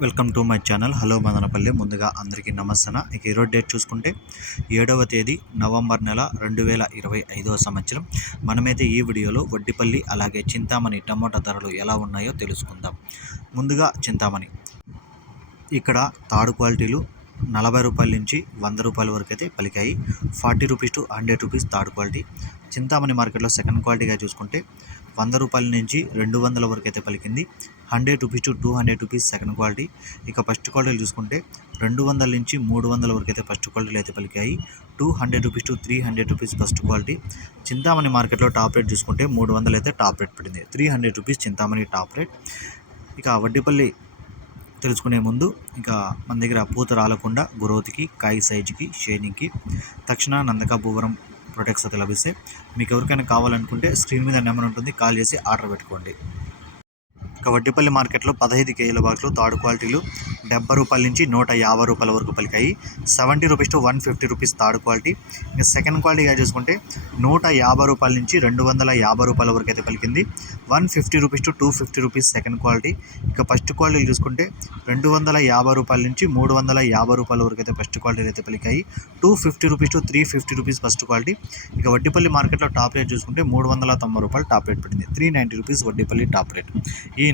Welcome to my channel. Hello Madanapalle. ముందుగా అందరికీ నమస్తన ఇక ఈరోజు డేట్ చూసుకుంటే ఏడవ తేదీ నవంబర్ నెల రెండు వేల ఇరవై ఐదవ సంవత్సరం. మనమైతే ఈ వీడియోలో వడ్డిపల్లి అలాగే చింతామణి టమోటా ధరలు ఎలా ఉన్నాయో తెలుసుకుందాం. ముందుగా చింతామణి. ఇక్కడ తాడు క్వాలిటీలు నలభై రూపాయల నుంచి వంద రూపాయల వరకు అయితే పలికాయి. Forty rupees to hundred rupees third quality. Chintamani మార్కెట్లో సెకండ్ క్వాలిటీగా చూసుకుంటే వంద రూపాయల నుంచి రెండు వందల వరకు అయితే పలికింది. Hundred rupees to two hundred rupees second quality. ఇక ఫస్ట్ క్వాలిటీలు చూసుకుంటే రెండు వందల నుంచి మూడు వందల వరకు అయితే ఫస్ట్ క్వాలిటీలు అయితే పలికాయి. Two hundred rupees to three hundred rupees first quality. Chintamani మార్కెట్లో టాప్ రేట్ చూసుకుంటే మూడు వందలు అయితే టాప్ రేట్ పడింది. Three hundred rupees Chintamani top rate. ఇక వడ్డీపల్లి తెలుసుకునే ముందు ఇక మన దగ్గర పూత రాలకుండా గ్రోత్కి కాయ సైజుకి షేనింగ్కి తక్షణ నందక భూవరం ప్రొడక్ట్స్ అయితే లభిస్తాయి. మీకు ఎవరికైనా కావాలనుకుంటే స్క్రీన్ మీద నెంబర్ ఉంటుంది. కాల్ చేసి ఆర్డర్ పెట్టుకోండి. ఇక వడ్డీపల్లి మార్కెట్లో పదహైదు కేజీల బాక్స్లో థర్డ్ క్వాలిటీలు డెబ్బై రూపాయల నుంచి నూట యాభై రూపాయల వరకు పలికాయి. Seventy rupees to one fifty rupees third quality. ఇంకా సెకండ్ క్వాలిటీగా చూసుకుంటే నూట యాభై రూపాయల నుంచి రెండు వందల యాభై రూపాయల వరకు అయితే పలికింది. One fifty rupees to two fifty rupees second quality. ఇక ఫస్ట్ క్వాలిటీ చూసుకుంటే రెండు వందల యాభై రూపాయల నుంచి మూడు వందల యాభై రూపాయల వరకు అయితే ఫస్ట్ క్వాలిటీ అయితే పలికాయి. Two fifty rupees to three fifty rupees first quality. ఇక వడ్డీపల్లి మార్కెట్లో టాప్ రేట్ చూసుకుంటే మూడు వందల తొంభై రూపాయలు టాప్ రేట్ పడింది. Three ninety rupees Vaddipalli top rate. ఈ